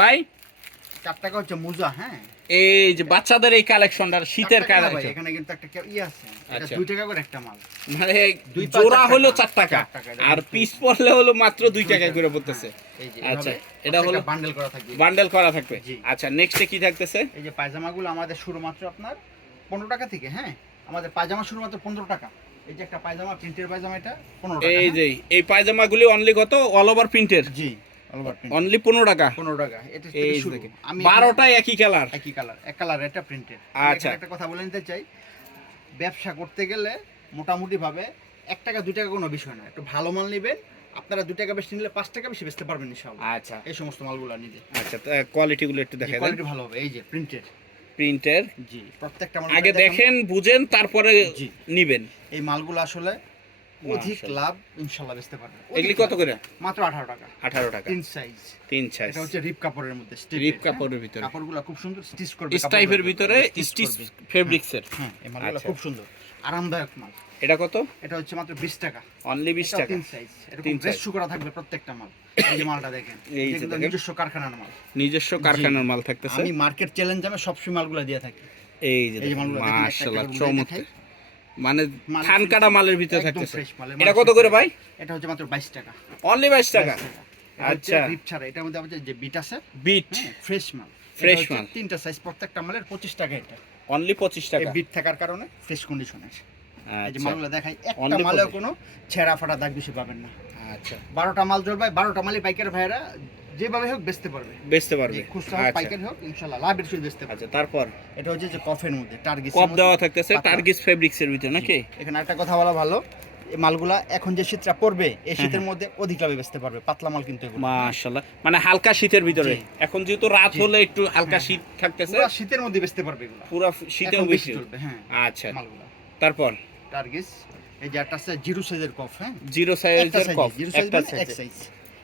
ভাই 4 টাকা হচ্ছে মোজা। হ্যাঁ, এই যে বাচ্চাদের এই কালেকশনটা শীতের কালেকশন, এখানে কিন্তু একটা আছে, এটা আচ্ছা 2 টাকা করে একটা মাল। মানে দুই জোড়া হলো 4 4 টাকা টাকা, আর পিস পড়লে হলো মাত্র 2 টাকা করে পড়তেছে। এই যে আচ্ছা, এভাবে এটা হলো বান্ডেল করা থাকবে। বান্ডেল করা থাকবে। জি। আচ্ছা, নেক্সটে কি থাকতেছে? এই যে পায়জামাগুলো আমাদের শুরু মাত্র আপনার 15 টাকা থেকে। হ্যাঁ, আমাদের পায়জামা শুরু মাত্র 15 টাকা। এই যে একটা পায়জামা, প্রিন্টের পায়জামা, এটা 15 টাকা। এই যে এই পায়জামাগুলি অনলি কত? অল ওভার প্রিন্টের? জি, অল ওভার প্রিন্ট, অনলি 15 টাকা। 15 টাকা। এটা এই থেকে শুরু। দেখেন আমি 12টাই একই কালার, একই কালার, এক কালার, এটা প্রিন্টের। আচ্ছা, একটা কথা বলে নিতে চাই, ব্যবসা করতে গেলে মোটামুটি ভাবে 1 টাকা 2 টাকা কোনো বিষয় না। একটু ভালো মাল নেবেন, আপনারা 2 টাকা বেশি নিলে 5 টাকা বেশি বেচতে পারবেন ইনশাআল্লাহ। আচ্ছা, এই সমস্ত মালগুলো নিতে। আচ্ছা, কোয়ালিটি গুলো একটু দেখাই দেন। কোয়ালিটি ভালো হবে। এই যে প্রিন্টের, প্রিন্টের। জি, প্রত্যেকটা মাল আগে দেখেন বুঝেন তারপরে জি নিবেন। এই মালগুলো আসলে অধিক লাভ ইনশাআল্লাহ বেচতে পারবেন। এগুলি কত করে? মাত্র 18 টাকা। 18 টাকা। তিন সাইজ। এটা হচ্ছে রিপ কাপড়ের মধ্যে, রিপ কাপড়ের ভিতরে। কাপড়গুলো খুব সুন্দর, স্টিচ করবে, স্টাইপের ভিতরে স্টিচ ফেব্রিক্সের। হ্যাঁ, এই মালগুলো খুব সুন্দর, আরামদায়ক মাল। এটা কত? এটা হচ্ছে মাত্র 20 টাকা। অনলি 20 টাকা। তিন সাইজ, এরকম রেশু করা থাকবে প্রত্যেকটা মাল। এই যে মালটা দেখেন, এই এটা যে কিন্তু নিজস্ব কারখানার মাল। নিজস্ব কারখানার মাল থাকতেছে। আমি মার্কেট চ্যালেঞ্জ আমি সবসময় মালগুলো দিয়ে থাকি। এই যে মালগুলো দেখেন, মাশাআল্লাহ চমৎকার, মানে মাল থান কাটা মালের ভিতরে একদম থাকতেছে। ফ্রেশ মাল। এটা কত করে ভাই? এটা হচ্ছে মাত্র 22 টাকা। অনলি 22 টাকা। আচ্ছা, আচ্ছা, রিপ ছাড়া এটার মধ্যে আমাদের যে বিট আছে, বিট ফ্রেশ মাল। ফ্রেশ মাল, তিনটা সাইজ, প্রত্যেকটা মালের 25 টাকা। এটা অনলি 25 টাকা। এই বিট থাকার কারণে ফ্রেশ কন্ডিশনের। এই যে আচ্ছা, মালগুলো দেখাই, একটা মালেও কোনো ছেঁড়া ফাটা দাগ বেশি পাবেন না। আচ্ছা, 12টা মাল জোর ভাই, 12টা মালই পাইকার ভাইরা যেভাবে হোক বেচতে পারবে, বেচতে পারবে। খুচরা হোক পাইকারি হোক, ইনশাআল্লাহ লাভের সহিত বেচতে পারবে। আচ্ছা, তারপর এটা হচ্ছে যে কফের মধ্যে টার্গিস কপ দেওয়া থাকতেছে, টার্গিস ফেব্রিক্স এর ভিতরে নাকি? এখানে একটা কথা বলা ভালো, এই মালগুলা এখন যে শীতটা পড়বে, এই শীতের মধ্যে অধিক লাভে বেচতে পারবে। পাতলা মাল কিন্তু এগুলো মাশাআল্লাহ, মানে হালকা শীতের ভিতরে। এখন যেহেতু রাত হলে একটু হালকা শীত থাকতেছে, পুরো শীতের মধ্যে বেচতে পারবে এগুলো, পুরো শীতেও বেশি চলবে। হ্যাঁ, আচ্ছা, মালগুলা। তারপর টার্গিস, এই যে একটা আছে জিরো সাইজের কফ। হ্যাঁ, জিরো সাইজের কপ, জিরো সাইজ একটা এক সাইজ।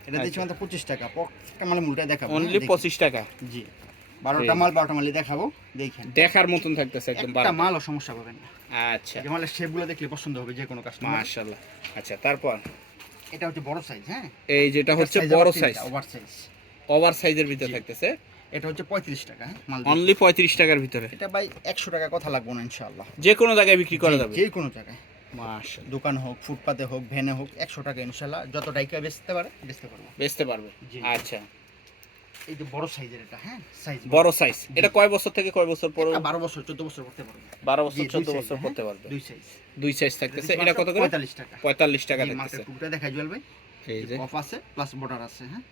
এটা দিচ্ছি মাত্র 25 টাকা। একটা মালের মূলটা দেখাবো, অনলি 25 টাকা। জি, 12টা মাল, 12টা মালই দেখাবো, দেখেন দেখার মতন থাকতেছে একদম। একটা মালও সমস্যা পাবেন না। আচ্ছা, এই মালের শেপগুলো দেখলে পছন্দ হবে যে কোনো কাস্টমার। মাশাআল্লাহ। আচ্ছা, তারপর এটা হচ্ছে বড় সাইজ। হ্যাঁ, এই যেটা হচ্ছে বড় সাইজ, ওভার সাইজ, ওভার সাইজের ভিতরে থাকতেছে। এটা হচ্ছে 35 টাকা। হ্যাঁ, মাল অনলি 35 টাকার ভিতরে। এটা ভাই 100 টাকা কথা লাগবে না ইনশাআল্লাহ। যে কোনো জায়গায় বিক্রি করা যাবে, যে কোনো জায়গায়, মাশাআল্লাহ। দোকান হোক, ফুটপাতে হোক, ভ্যানে হোক, 100 টাকা ইনশাআল্লাহ। যত টাকা বেচতে পারে বেচতে পারবো, বেচতে পারবে। জি। আচ্ছা, এই যে বড় সাইজের এটা, হ্যাঁ সাইজ বড় সাইজ। এটা কয় বছর থেকে কয় বছর পরে? 12 বছর 14 বছর করতে পারবে। 12 বছর 14 বছর করতে পারবে। দুই সাইজ, দুই সাইজ থাকতেছে। এটা কত করে? 45 টাকা। 45 টাকা এই থাকতেছে। মাত্র টুকটা দেখাই জুয়েল ভাই, এই যে অফ আছে প্লাস বর্ডার আছে। হ্যাঁ,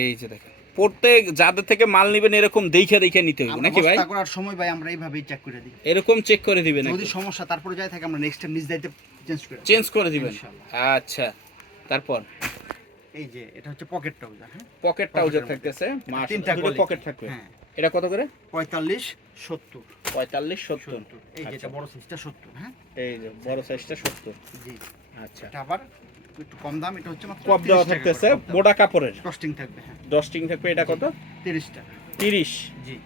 এই যে দেখেন, প্রত্যেক যাদের থেকে মাল নেবেন এরকম দেখে দেখে নিতে হবে নাকি ভাই? বস্তা করার সময় ভাই আমরা এইভাবেই চেক করে দিই, এরকম চেক করে দিবেন, যদি সমস্যা তারপরে যায় থাকে আমরা নেক্সট টাইম নিজ দায়িত্বে চেঞ্জ করে দিবেন। ইনশাআল্লাহ। আচ্ছা, তারপর এই যে এটা হচ্ছে পকেট ট্রাউজার। হ্যাঁ, পকেট ট্রাউজার থাকতেছে, তিনটা দুটো পকেট থাকবে। হ্যাঁ, এটা কত করে? 45 70। 45 70। এই যে আচ্ছা, এটা বড় সাইজটা 70। হ্যাঁ, এই যে বড় সাইজটা 70। জি। আচ্ছা, এটা আবার একটু কম দাম, এটা হচ্ছে মাত্র কপ দেওয়া থাকতেছে, বোডা কাপড়ের, কস্টিং থাকবে। হ্যাঁ, ডস্টিং থাকবে। এটা কত? 30 টাকা। 30। জি।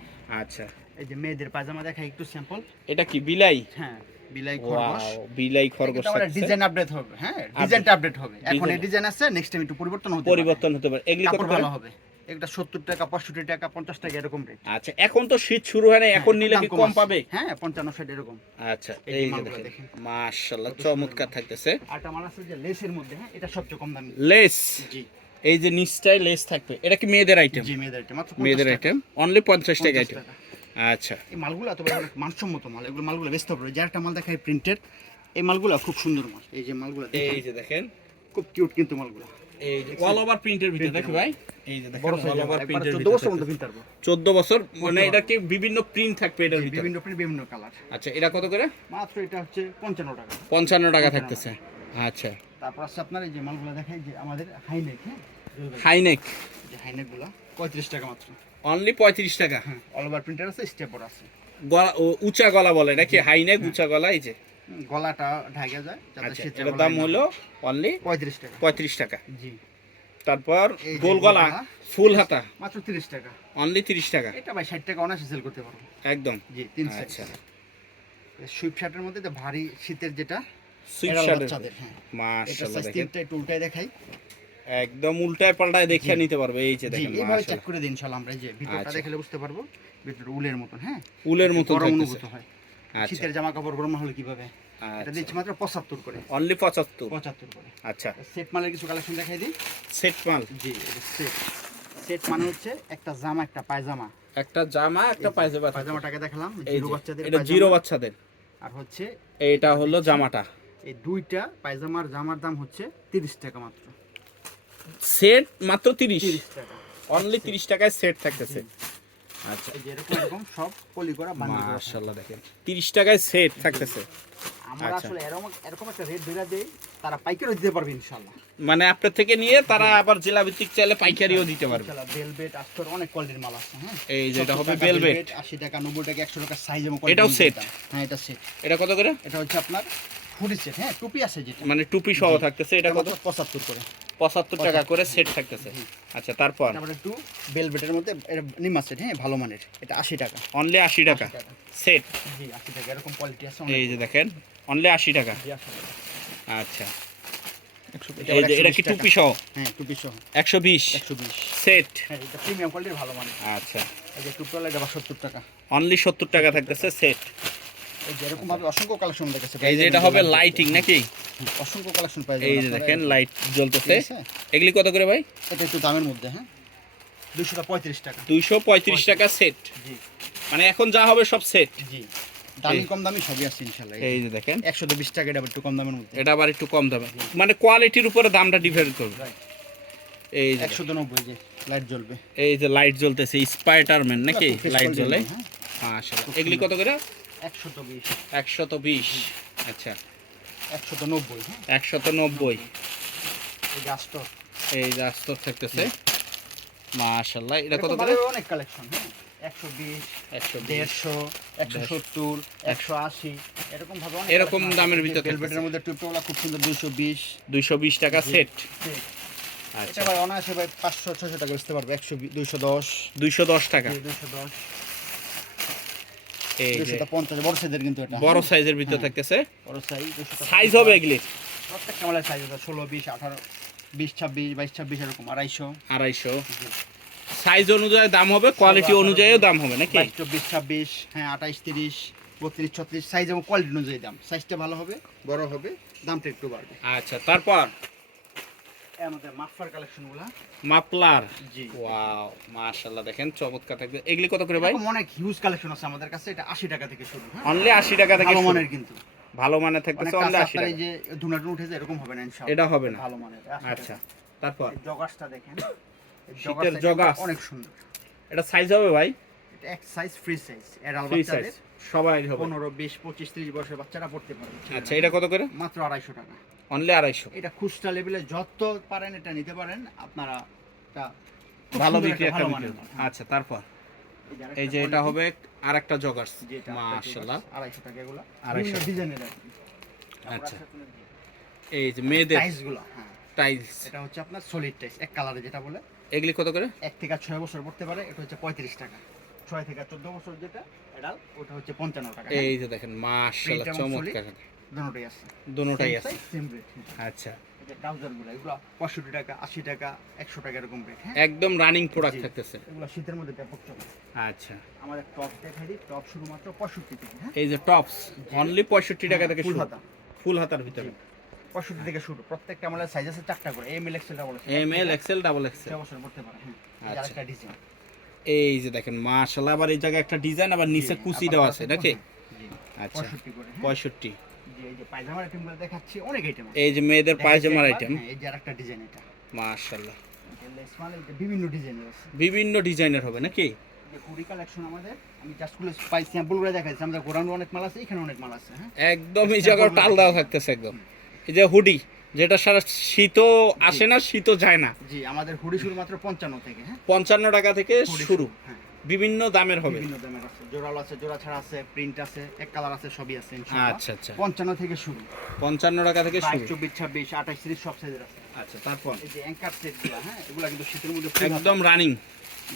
আচ্ছা, এই যে মেয়েদের পায়জামা দেখাই একটু স্যাম্পল। এটা কি বিলাই? হ্যাঁ, বিলাই খরগোশ। ওয়াও, বিলাই খরগোশ এটা থাকতেছে। ডিজাইন আপডেট হবে। হ্যাঁ, ডিজাইনটা আপডেট হবে। এখন এই ডিজাইন আছে, নেক্সট টাইম একটু পরিবর্তন হতে পারে। এগুলি কত কাপড় ভালো হবে। এটা 70 টাকা, 65 টাকা, 50 টাকা এরকম রেট। আচ্ছা, এখন তো শীত শুরু হয় না, এখন নিলে কি কম পাবে? হ্যাঁ, 55 60 এরকম। আচ্ছা, এই যে দেখেন, মাশাআল্লাহ চমৎকার থাকতেছে। আরটা মাল আছে যে লেসের মধ্যে। হ্যাঁ, এটা সবচেয়ে কম দামি লেস। জি, এই যে নিচটায় লেস থাকবে। এটা কি মেয়েদের আইটেম? জি, মেয়েদের আইটেম, মাত্র মেয়েদের 50 আইটেম, অনলি 50 টাকা 50 আইটেম। টাকা। আচ্ছা, এই মালগুলো এত অনেক মানসম্মত মাল, এগুলো মালগুলো বেচতে হবে। যার একটা মাল দেখাই প্রিন্টেড, এই মালগুলো খুব সুন্দর মাল। এই যে মালগুলো এই যে দেখেন, খুব কিউট কিন্তু মালগুলো। এই যে অল ওভার প্রিন্টের ভিতরে দেখি ভাই। এই যে দেখেন, বড় অল সাইজ, ওভার প্রিন্টের 14 ভিতরে বছর মধ্যে কিনতে পারবো। 14 বছর, মানে এটা কি বিভিন্ন প্রিন্ট থাকবে এটার ভিতরে? বিভিন্ন প্রিন্ট, বিভিন্ন কালার। আচ্ছা, এটা কত করে? মাত্র এটা হচ্ছে 55 টাকা। 55 টাকা থাকতেছে। আচ্ছা, তারপর আছে আপনার এই যে মালগুলো দেখাই যে আমাদের হাইনেক। হ্যাঁ, হাইনেক, যে হাইনেকগুলো 35 টাকা মাত্র। অনলি 35 টাকা। হ্যাঁ, অল ওভার প্রিন্টার আছে, স্টেপর আছে। গলা উঁচা গলা বলে নাকি? হাইনেক উঁচা গলা। এই যে গলাটা ঢাকা যায় যাতে আচ্ছা, শীতের এটার গলায় দাম না হলো অনলি 35 টাকা। 35 টাকা। জি। তারপর এই যে গোল গলা, গলা, ফুল হাতা, মাত্র 30 টাকা। অনলি 30 টাকা। এটা ভাই 60 টাকা অনায়াসে সেল করতে পারবো একদম। জি, 3 সাইজ। আচ্ছা, সুইপ শার্টের মধ্যে যে ভারী শীতের যেটা সুইট এটা শার্টের। বাচ্চাদের। হ্যাঁ, এটা মাশাআল্লাহ সাইজ দেখেন, 3টা একটু উল্টাই দেখাই। একদম উল্টায় পাল্টায় দেখে নিতে পারবে। এই যে জি দেখেন এইভাবে চেক মাশাআল্লাহ, করে দিন ইনশাআল্লাহ। আমরা এই যে ভিতরটা আচ্ছা। দেখলে বুঝতে পারবো ভিতরটা উলের মতন, হ্যাঁ উলের মতন গরম থাকতেছে। অনুভূত হয়। আচ্ছা শীতের জামা কাপড় গরম না হলে কিভাবে। এটা আচ্ছা, দিচ্ছি মাত্র 75 করে। অনলি 75। 75 করে। আচ্ছা, সেট মালের কিছু কালেকশন দেখাই দিই। সেট মাল। জি এটা সেট। সেট মানে হচ্ছে একটা জামা একটা পায়জামা। একটা জামা একটা পায়জামা থাকে। পায়জামাটাকে দেখালাম এই জিরো যে বাচ্চাদের এটা পায়জামা। জিরো বাচ্চাদের, আর হচ্ছে এইটা হলো জামাটা। এই দুইটা পায়জামার জামার দাম হচ্ছে 30 টাকা মাত্র। সেট মাত্র 30, 30 টাকা। অনলি 30 টাকায় সেট থাকতেছে। আচ্ছা, এই যে এরকম এরকম সব পলি করা বান্ডিল করা থাকে। মাশাআল্লাহ দেখেন 30 টাকায় সেট থাকতেছে। আমরা আচ্ছা। আসলে এরকম এরকম একটা রেট ধরে দেই, তারা পাইকারিও দিতে পারবে ইনশাআল্লাহ। মানে আপনার থেকে নিয়ে তারা আবার জেলা ভিত্তিক চাইলে পাইকারিও দিতে পারবে। ইনশাআল্লাহ ভেলভেট আস্তর অনেক কোয়ালিটির মাল আছে, হ্যাঁ এই যে এটা 70 হবে টাকা velvet। 80 টাকা 90 টাকা 100 টাকা সাইজ এবং এটাও set? হ্যাঁ এটা সেট। এটা কত করে? এটা হচ্ছে আপনার ফুডি সেট, হ্যাঁ টুপি আছে যেটা মানে টুপি সহ থাকতেছে, এটা কত? 75 করে। 75 টাকা করে সেট থাকতেছে। আচ্ছা, তারপর তারপরে একটু ভেলভেটের মধ্যে এটা নিমা সেট, হ্যাঁ ভালো মানের, এটা 80 টাকা। অনলি 80 টাকা 80 টাকা। সেট। জি 80 টাকা এরকম কোয়ালিটি আছে এই অনেক। যে দেখেন অনলি 80 টাকা। জি 80 টাকা। আচ্ছা, 100 এই যে এটা কি 120 টাকা। টুপি সহ? হ্যাঁ টুপি সহ 120 120। সেট। হ্যাঁ এটা প্রিমিয়াম কোয়ালিটির ভালো মানের। আচ্ছা, এই যে টুপিওয়ালা এটা আবার 70 টাকা। অনলি 70 টাকা থাকতেছে সেট। এই যে এরকম ভাবে অসংখ্য কালেকশন আমাদের কাছে এই যে এটা হবে লাইটিং নাকি? অসংখ্য কালেকশন পাই যাবেন এই যে আপনারা। দেখেন লাইট জ্বলতেছে। ঠিক আছে? এগুলি কত করে ভাই? এটা একটু দামের মধ্যে, হ্যাঁ 235 টাকা। 235 টাকা সেট। জি মানে এখন যা হবে সব সেট। জি দামি এই- কম দামি সবই আছে ইনশাআল্লাহ। এই যে দেখেন 120 টাকা এটা আবার একটু কম দামের মধ্যে। এটা আবার একটু কম দামে, মানে কোয়ালিটির উপরে দামটা ডিপেন্ড করবে। Right. এই যে 190 যে লাইট জ্বলবে। এই যে লাইট জ্বলতেছে স্পাইডারম্যান নাকি খুব fresh লাইট quality জ্বলে। হ্যাঁ মাশাআল্লাহ, এগুলি কত করে? 120 120। আচ্ছা 190 হ্যাঁ 190। এই যে আস্তর। এই যে আস্তর থাকতেছে। মাশাআল্লাহ, এটা কত এরকম করে? ভাবে অনেক কালেকশন, হ্যাঁ 120 120 150 170 180 এরকম ভাবে অনেক এরকম collection আছে। দামের এই যে ভিতর ভেলভেটের থাকতেছে। মধ্যে টুপিওয়ালা খুব সুন্দর 220। 220 টাকা সেট। ঠিক। আচ্ছা এটা ভাই অনায়াসে ভাই 500 600 টাকা বেচতে পারবে। 210 210 টাকা। 210 এই যে 250 বড় সাইজের কিন্তু এটা বড় সাইজের ভিতর হ্যাঁ। থাকতেছে। বড় সাইজ 250 সাইজ হবে এগুলি প্রত্যেকটা মালের সাইজ আছে 16 20 18 20 26 22 26 এরকম 250 250। সাইজ অনুযায়ী দাম হবে, কোয়ালিটি অনুযায়ীও দাম হবে নাকি? 22 24 26 হ্যাঁ 28 30 32 36 সাইজ এবং কোয়ালিটি অনুযায়ী দাম। সাইজটা ভালো হবে বড় হবে দামটা একটু বাড়বে। আচ্ছা, তারপর এই আমাদের মাফলার কালেকশনগুলো। মাফলার। জি ওয়াও মাশাআল্লাহ দেখেন চমৎকার থাকবে। এগুলি কত করে ভাই? এরকম অনেক হিউজ কালেকশন আছে আমাদের কাছে। এটা 80 টাকা থেকে শুরু, হ্যাঁ অনলি 80 টাকা থেকে ভালো শুরু। মানের কিন্তু ভালো মানের অনেক থাকতেছে কাছে অনলি 80 আপনার এই টাকা। যে ধুনাটুন উঠেছে এরকম হবে না ইনশাআল্লাহ। এটা হবে না। ভালো মানের 80 আচ্ছা, টাকা। তারপর এই জগাসটা দেখেন। এই শীতের জগাসটা জগাস। অনেক সুন্দর। এটা সাইজ হবে ভাই? এটা এক সাইজ ফ্রি সাইজ এডাল ফ্রি সাইজ বাচ্চাদের সবাই হবে। 15 20 25 30 বছরের বাচ্চারা পড়তে পারবে। আচ্ছা, এটা কত করে? মাত্র 250 টাকা। অনলি 250। এটা খুচরা লেভেলে যত পারেন এটা নিতে পারেন আপনারা। এটা খুব ভালো সুন্দর বিক্রি একটা ভালো বিক্রি মানের হবে। মাল। আচ্ছা, তারপর আরেকটা এই যে এটা quality, হবে আরেকটা জগার্স। যেটা মাশাআল্লাহ। 250 টাকা এগুলো 250 বিভিন্ন ডিজাইনের আর কি। আচ্ছা। এই যে মেয়েদের টাইলস গুলো, হ্যাঁ টাইলস, এটা হচ্ছে আপনার সলিড টাইলস এক কালারে যেটা বলে। এগুলি কত করে? 1 থেকে 6 বছর পড়তে পারে, এটা হচ্ছে 35 টাকা। 6 থেকে 14 বছর যেটা এডাল ওটা হচ্ছে 55 টাকা। এই যে দেখেন মাশাআল্লাহ Print এবং চমৎকার, দুটোই আছে। দুটোটাই Same আছে। size, same rate, হ্যাঁ। আচ্ছা, এই যে ট্রাউজার গুলো এগুলো 65 টাকা 80 টাকা 100 টাকা এরকম রেট, হ্যাঁ একদম রানিং প্রোডাক্ট জি। থাকতেছে। এগুলো শীতের মধ্যে ব্যাপক চলে। আচ্ছা, আমাদের টপ দেখাই দিই। টপ শুধুমাত্র 65 থেকে, হ্যাঁ এই যে টপস অনলি 65 টাকা থেকে ফুল শুরু। হাতা ফুল হাতার ভিতরে 65 থেকে শুরু। প্রত্যেকটা আমাদের সাইজ আছে 4টা করে, M L XL double M L XL double XL. 6 বছর পড়তে পারে, হ্যাঁ এই আচ্ছা। আরেকটা ডিজাইন। এই যে দেখেন মাশাআল্লাহ, আবার এই জায়গায় একটা ডিজাইন, আবার নিচে কুচি দেওয়া আছে নাকি? জি আচ্ছা 65 করে, হ্যাঁ 65। জি এই যে পায়জামার আইটেমগুলো দেখাচ্ছি অনেক আইটেম আছে। এই যে মেয়েদের পায়জামার দেখাচ্ছি আইটেম। একবার, হ্যাঁ, এই যে আরেকটা ডিজাইন এটা। মাশাআল্লাহ, এটা লেস মানে এটা বিভিন্ন ডিজাইনের আছে। বিভিন্ন ডিজাইনের হবে নাকি? যে কুড়ি কালেকশন আমাদের, আমি জাস্ট গুলো পাই স্যাম্পলগুলো দেখাচ্ছি। আমাদের গোডাউনে অনেক মাল আছে, এখানে অনেক মাল আছে, হ্যাঁ একদম এই জায়গায় টাল দেওয়া থাকতেছে একদম। এই যে হুডি, যেটা সারা শীতও আসে না শীতও যায় না, জি আমাদের হুডি শুরু মাত্র 55 থেকে, হ্যাঁ 55 টাকা থেকে হুডি শুরু। হ্যাঁ বিভিন্ন দামের হবে। বিভিন্ন দামের আছে, জোড়াল আছে, জোড়া ছাড়া আছে, প্রিন্ট আছে, এক কালার আছে, সবই আছে ইনশাআল্লাহ। আচ্ছা আচ্ছা, 55 থেকে শুরু, 55 টাকা থেকে 22 শুরু। 24 26 28 30 সব সাইজের আছে। আচ্ছা, তারপর এই যে অ্যাঙ্কার সেটগুলো, হ্যাঁ এগুলা কিন্তু শীতের মধ্যে ফুল হাতা। একদম রানিং।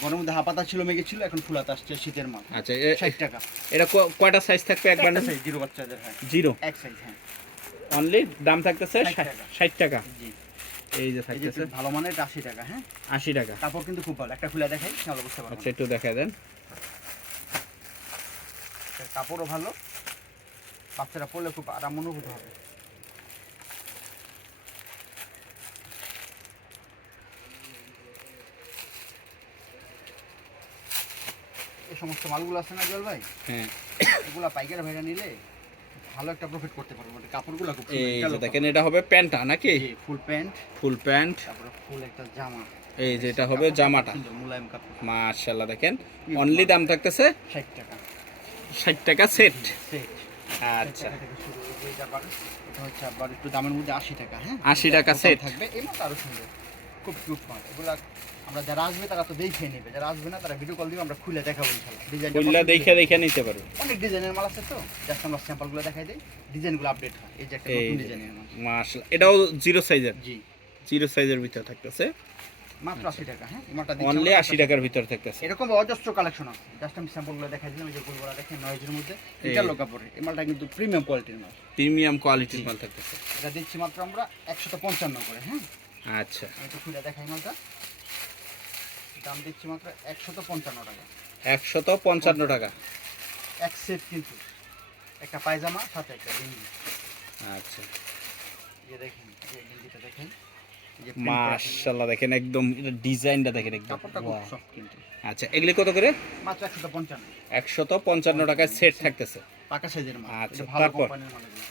গরমের মধ্যে হাফাতা ছিল, মেঘে ছিল, এখন ফুল হাতা আসছে শীতের মাল। আচ্ছা, 60 টাকা এটা কয়টা সাইজ থাকবে একবার? একটা সাইজ জিরো বাচ্চাদের, হ্যাঁ জিরো। এক সাইজ, হ্যাঁ অনলি দাম থাকতেছে 60 টাকা। 60 টাকা। জি এই যে এই যে থাকতেছে ভালো মানের এটা 80 টাকা। হ্যাঁ 80 টাকা। কাপড় কিন্তু খুব ভালো, একটা খুলে দেখাই তাহলে বুঝতে পারবেন। আচ্ছা একটু দেখায় দেন। কাপড়ও ভালো, বাচ্চারা পরলে খুব আরাম অনুভূত হবে। এই সমস্ত মালগুলো আছে না জল ভাই, হ্যাঁ এগুলা পাইকারি ভাইরা নিলে ভালো একটা প্রফিট করতে পারবো। মানে কাপড়গুলো খুব এই যে দেখেন এটা হবে প্যান্টটা নাকি? ফুল প্যান্ট, ফুল প্যান্ট, তারপরে ফুল একটা জামা। এই যে এটা হবে জামাটা। সুন্দর মুলায়ম কাপড়, মাশাআল্লাহ দেখেন অনলি দাম থাকতেছে 60 টাকা 60 টাকা সেট। সেট। আচ্ছা এটা হচ্ছে আবার একটু দামের মধ্যে 80 টাকা। হ্যাঁ 80 টাকা দোকান সেট থাকবে। এই মালটা আরো সুন্দর, খুব কিউট মাল। এগুলা আমরা যারা আসবে তারা তো দেখে নেবে, যারা আসবে না তারা ভিডিও কল দিবে, আমরা খুলে দেখাবো ইনশাআল্লাহ। কইলা দেখে নিতে পারবে। অনেক ডিজাইনের মাল আছে তো, জাস্ট আমরা স্যাম্পলগুলো দেখাই দেই, ডিজাইনগুলো আপডেট হয়। এই যে একটা এই নতুন যে ডিজাইনের মাল। মাশাআল্লাহ এটাও জিরো সাইজের, জি জিরো সাইজের ভিতরে থাকতেছে মাত্র 80 টাকা। হ্যাঁ এই মালটা দিচ্ছি অনলি আমরা 80 টাকার ভিতরে থাকতেছে। এরকম অজস্র কালেকশন আছে, জাস্ট আমি স্যাম্পলগুলো দেখাই দিলাম। এই যে গোলগোলা দেখেন নয়েজের মধ্যে এটা লোকা পড়ে। এই মালটা কিন্তু প্রিমিয়াম কোয়ালিটির মাল, প্রিমিয়াম কোয়ালিটির মাল থাকতেছে। এটা দিচ্ছি মাত্র আমরা 155 করে। হ্যাঁ আচ্ছা আমি একটু খুলে দেখাই মালটা, দাম দিচ্ছি মাত্র 155 টাকা। 155 টাকা। এক সেট কিন্তু, একটা পায়জামা সাথে একটা গেঞ্জি। আচ্ছা এই যে দেখেন, এই যে গেঞ্জিটা দেখেন, এই যে print করা মাশাআল্লাহ দেখেন একদম ডিজাইনটা দেখেন একদম। কাপড়টা খুব Wow. সফট কিন্তু। আচ্ছা এগুলি কত করে? মাত্র 155 155 টাকায় সেট থাকতেছে। পাকা সাইজের মাল। আচ্ছা, এটা ভালো তারপর? কোম্পানির মাল এগুলো।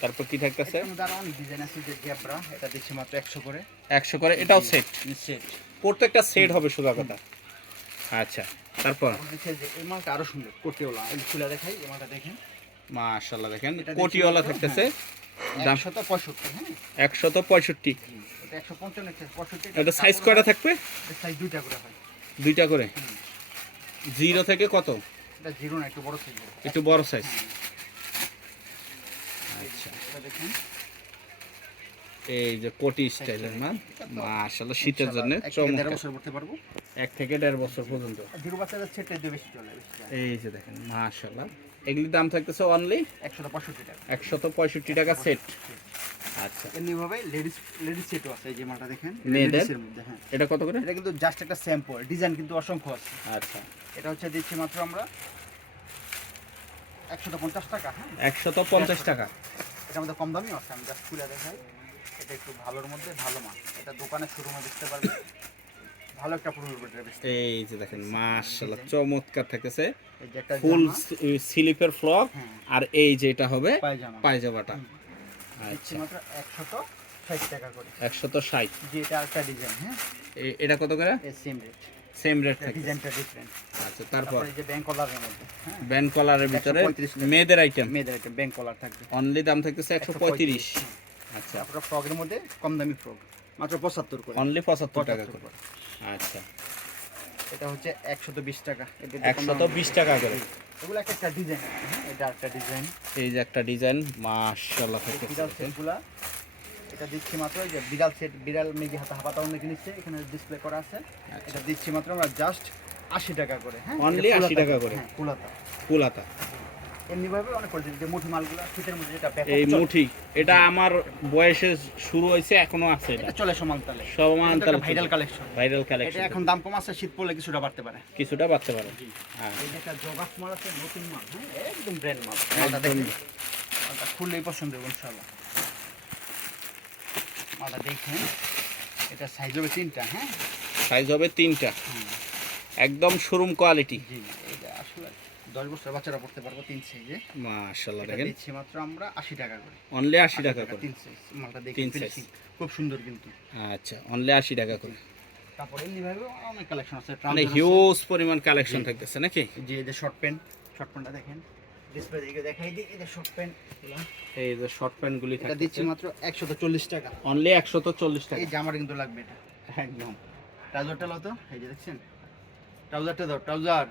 তারপর কি থাকতেছে? এর মধ্যে আরো অনেক ডিজাইন আছে, যে জেব্রা, এটা দিচ্ছি মাত্র 100 করে 100 করে, এটাও সেট। সেট। প্রত্যেকটা সেট হবে সোজা কথা। আচ্ছা তারপর তারপর দিচ্ছে যে এই মালটা আরো সুন্দর, কোটিওয়ালা। এই খুলে দেখাই, এই মালটা দেখেন, মাশাআল্লাহ দেখেন এটা কোটিওয়ালা দেখছি থাকতেছে। দাম 165। হ্যাঁ 165। এটা 155 65। এটা সাইজ কয়টা থাকবে? সাইজ দুইটা করে হয়। দুইটা করে। জিরো থেকে কত? এটা জিরো না, একটু বড় সাইজ। একটু বড় সাইজ। আচ্ছা এটা দেখেন, এই যে কোটি স্টাইলের মাল, মাশাআল্লাহ শীতের জন্য 1 থেকে 1.5 চমৎকার। বছর পড়তে পারবো। 1 থেকে 1.5 বছর পর্যন্ত। জিরো বাচ্চাদের সেটটা দিয়ে বেশি চলে, বেশি যায়। এই যে দেখেন মাশাআল্লাহ এগুলির দাম থাকতেছে অনলি 165 টাকা। 165 টাকা সেট। আচ্ছা এমনি ভাবে লেডিস সেটও আছে। এই যে মালটা দেখেন, মেয়েদের? লেডিসের মধ্যে। হ্যাঁ এটা কত করে? এটা কিন্তু জাস্ট একটা স্যাম্পল, ডিজাইন কিন্তু অসংখ্য আছে। আচ্ছা এটা হচ্ছে দিচ্ছি মাত্র আমরা 150 টাকা। হ্যাঁ 150 টাকা। এটা আমাদের কম দামিও আছে, আমি জাস্ট খুলে দেখাই। এটা একটু ভালোর মধ্যে ভালো মাল, এটা দোকানে শোরুমে বেচতে পারবে, ভালো একটা প্রফিট বেচতে। এই যে দেখেন মাশাআল্লাহ চমৎকার থাকতেছে এই যে একটা ফুল জামা, স্লিপের ফ্রক। হ্যাঁ, আর এই যে এটা হবে পায়জামা। পায়জামাটা। দিচ্ছি আচ্ছা মাত্র 160 টাকা করে। 160। যে এটা একটা ডিজাইন। হ্যাঁ এটা কত করে? সেম রেট, সেম রেট থাকে। ডিজাইনটা ডিফারেন্ট। আচ্ছা তারপর তারপরে এই যে ব্যাংক কলারের মধ্যে, হ্যাঁ ব্যান্ড কলারের ভিতরে 135 টাকা। মেয়েদের আইটেম মেয়েদের আইটেম ব্যাংক কলার থাকবে। অনলি দাম থাকতেছে 135। হ্যাঁ। আচ্ছা তারপরে ফ্রকের মধ্যে কম দামি ফ্রক মাত্র 75 করে। অনলি 75 টাকা 75 করে। করে। আচ্ছা এটা হচ্ছে 120 টাকা। এটা 120 টাকা করে। এগুলো একটা ডিজাইন। হ্যাঁ এটা একটা ডিজাইন। এই যে একটা ডিজাইন মাশাআল্লাহ থাকতেছে বিড়াল সেটগুলা, এটা দিচ্ছি মাত্র, এই যে বিড়াল সেট, বিড়াল মেজি হাতা হাতা অনেক নিচ্ছে, এখানে ডিসপ্লে করা আছে। এটা দিচ্ছি মাত্র আমরা জাস্ট 80 টাকা করে। হ্যাঁ Only 80 টাকা করে। হ্যাঁ কুলাতা। কুলাতা। এমনি ভাবে অনেক করে যে মুঠি মালগুলা শীতের মধ্যে যেটা ব্যাপক এই চলে, মুঠি এটা আমার বয়সে শুরু হয়েছে, এখনো আছে এটা এটা চলে সমান তালে। সমান তালে ভাইরাল কালেকশন। ভাইরাল এটা কালেকশন। এখন দাম কম আছে, শীত পড়লে কিছুটা বাড়তে পারে। কিছুটা বাড়তে পারে। হ্যাঁ এই যে একটা জগাস মাল আছে, নতুন মাল। হ্যাঁ একদম ব্র্যান্ড মাল। মালটা দেখেন, মালটা খুললেই পছন্দ হবে ইনশাআল্লাহ। মালটা দেখেন, এটা সাইজ হবে 3টা। হ্যাঁ সাইজ হবে 3টা, একদম শোরুম কোয়ালিটি। জি, এটা আসলে 10 বছর বাচ্চারা পড়তে পারবো 3 সাইজে। মাশাআল্লাহ এটা দেখেন দিচ্ছি মাত্র আমরা 80 টাকা করে। অনলি 80 টাকা করে। 3 সাইজ মালটা দেখেন, তিন size। ফিনিশিং খুব সুন্দর কিন্তু। আচ্ছা অনলি 80 টাকা করে। তারপর এমনি ভাবে অনেক কালেকশন আছে, মানে trouser আছে। হিউজ পরিমাণ কালেকশন থাকতেছে নাকি? যে এই যে শর্ট প্যান্ট, শর্ট প্যান্টটা দেখেন, ডিসপ্লে দিকে দেখাই দিই। এই যে শর্ট প্যান্ট, এই যে শর্ট প্যান্ট গুলি এটা দিচ্ছি থাকতেছে মাত্র 140 টাকা। অনলি 140 টাকা। এই জামাটা কিন্তু লাগবে এটা একদম। ট্রাউজারটা লাও তো, এই যে দেখছেন ট্রাউজারটা দাও, ট্রাউজার